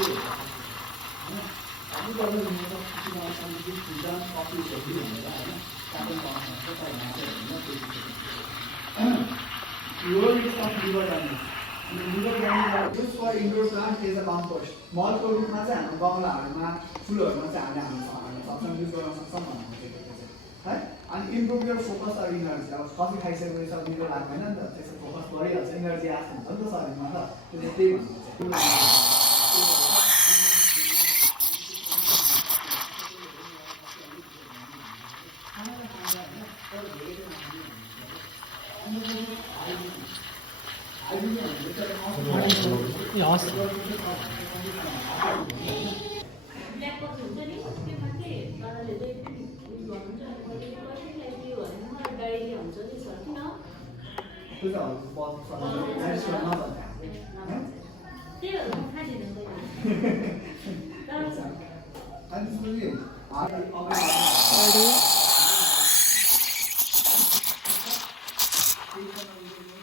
This for indoor plant is a compost. मलको रूपमा चाहिँ हाम्रो गमलाहरूमा फुलहरूमा चाहिँ हामीले हाल्न सक्छौँ युज गर्न सक्छौँ है अनि इम्प्रुभ योर फोकस अर इनर्जी अब कफी खाइसकेपछि अब निको लाग्दैन नि त त्यसको फोकस बढिहाल्छ इनर्जी आएको हुन्छ नि त शरीरमा त त्यसले त्यही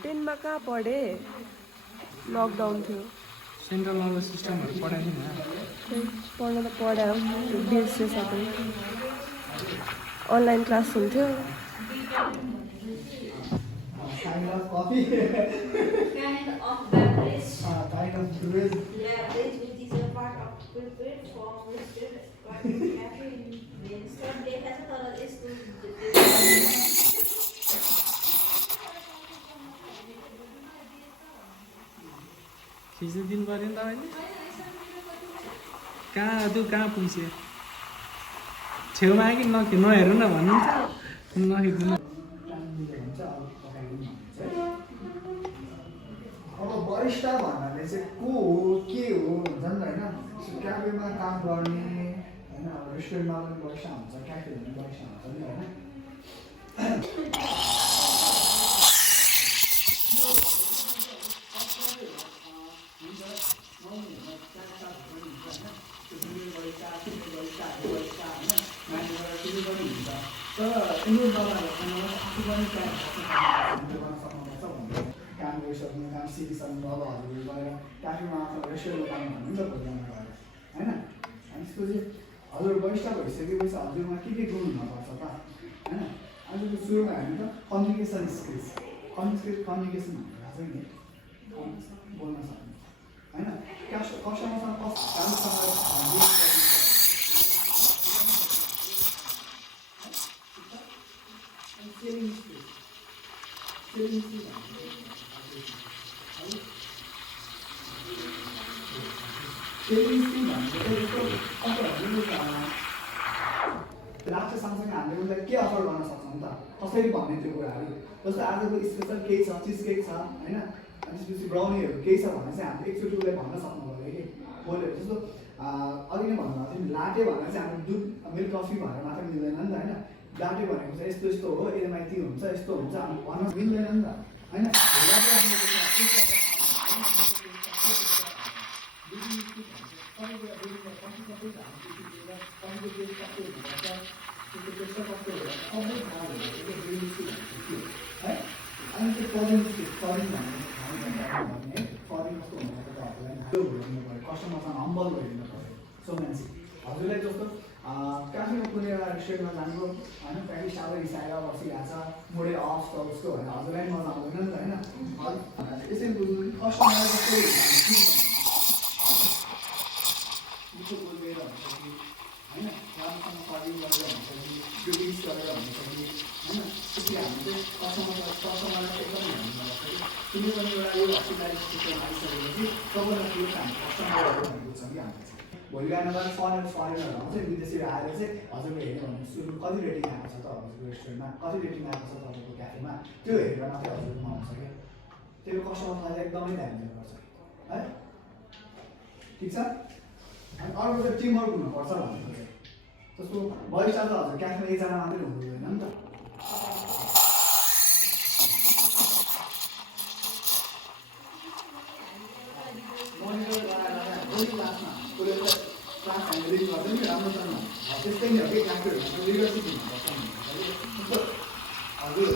टेनमा कहाँ पढे लकडाउन थियो सेन्ट्रल नर्भस सिस्टमहरू पढाएको थिएन पढ्न त पढायो बिर्स्यो सबै अनलाइन क्लास हुन्थ्यो kind of coffee. Kind of beverage. Kind of beverage. Beverage which is a part of prepared form listed caffeine. Start data to color is to खिच्न दिनु पऱ्यो नि त अहिले कहाँ पुग्यो छेउमा आयो कि नहेर्नु न भन्नुहुन्छ नखिच्नु अब बरिस्टा भन्नाले चाहिँ को हो के हो हुन्छ नि त होइन क्याफेमा काम गर्ने होइन अब रेस्टुरेन्टमा पनि बरिस्टा हुन्छ क्याफेमा पनि बरिस्टा हुन्छ नि होइन तर इन्डोर बाबाहरूसँग आफू पनि काम गरिसक्नु काम सिकिसक्नु बाबाहरू गएर क्याफेमा आफ्नो रेस्टुरेन्टमा काम भन्नु नि त भोलिमा गएर होइन अनि त्यसपछि हजुर बरिस्टा भइसकेपछि हजुरमा के गुण हुनुपर्छ त होइन आजको सुरुमा हेर्नु त कम्युनिकेसन स्किल्स कम्युनिकेसन भनेर चाहिँ नि बोल्न सक्नु होइन कस्टमरसँग सेलिङ स्किल्स लाग्छ सँगसँगै हामीले उसलाई के अफर गर्न सक्छौँ त कसरी भन्ने त्यो कुराहरू जस्तो आजको स्पेसल केही छ चिज केक छ होइन अनि त्यसपछि ब्राउनीहरू केही छ भने चाहिँ हामीले एकचोटि उसलाई भन्न सक्नु पऱ्यो कि बोल्यो जस्तो अघि नै भन्नुभएको थियो नि लाटे भनेर चाहिँ हाम्रो दुध मिल्क कफी भनेर मात्रै मिल्दैन नि त होइन लाटे भनेको चाहिँ यस्तो यस्तो हो यसमा यति हुन्छ यस्तो हुन्छ भन्न मिल्दैन नि त होइन अनि त्यो फरिङ कस्टमरसँग हम्बल भइदिनु पऱ्यो सो मान्छे हजुरलाई जस्तो क्याफेमा कुनै एउटा रेस्टुरेन्टमा जानु होइन प्याकेज साबै रिसाएर बसिरहेको छ मोडे अफ छ उसको भनेर हजुरलाई मजा आउँदैन नि त होइन यसरी बुझ्नु कस्टमरलाई जस्तो बोलेर हुन्छ कि होइन राम्रोसँग सर्भिङ गरेर हुन्छ कि ड्युटिज गरेर हुन्छ कि होइन त्यसरी हामी चाहिँ कस्टमरलाई एकदमै हेर्नुपर्छ कि कुनै पनि एउटा यो हस्पिटालिटी सिस्टम आइसकेपछि सबैलाई त्यो हामी कस्टमरहरू भन्ने बुझ्छौँ कि हामीले भोलि बिहान गएर फरेनर आउँछ विदेशी आएर चाहिँ हजुरले हेऱ्यो भने सुरु कति रेटिङ आएको छ त हजुरको रेस्टुरेन्टमा कति रेटिङ आएको छ तपाईँको क्याफेमा त्यो हेरेर मात्रै हजुरमा आउँछ क्या त्यो कस्टमरलाई एकदमै ध्यान दिनुपर्छ है ठिक छ अनि अर्को चाहिँ टिमवर्क हुनुपर्छ भनेको चाहिँ जस्तो बरिस्टा त हजुर क्याफेमा एकजना मात्रै हुँदैन नि त क्लास ह्यान्डलिङ गर्छ नि राम्रोसँग त्यस्तै नै हो कि क्याफेहरूमा लिडरसिप हुनुपर्छ हजुर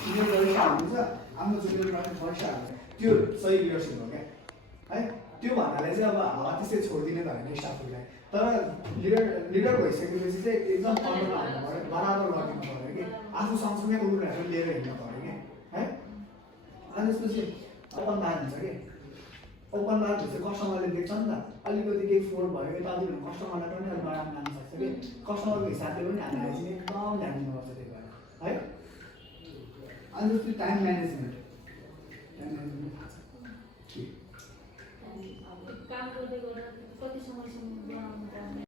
सिनियर बरिस्टा हुनुहुन्छ आफ्नो जुनियर बरिस्टाहरू त्यो सही लिडरसिप हो क्या है त्यो भन्नाले चाहिँ अब हावा त्यसै छोडिदिने त होइन स्टाफहरूलाई, तर लिडर भइसकेपछि चाहिँ एकदम कन्ट्रोल हाल्नु पऱ्यो, बराबर गरिदिनु पऱ्यो कि आफू सँगसँगै उनीहरू लिएर हिँड्नु पऱ्यो कि है। अनि त्यसपछि ओपन बार हुन्छ कि, ओपन बार भएपछि कस्टमरले देख्छ नि त, अलिकति केही फोहोर भयो यताउति भने कस्टमरलाई पनि अलिक नराम्रो लाग्न सक्छ कि, कस्टमरको हिसाबले पनि हामी हाइजिन एकदम ध्यान दिनुपर्छ त्यही भएर है। अनि जस्तै टाइम म्यानेजमेन्ट काम गर्दै गर्दा कति समयसम्म बनाउनु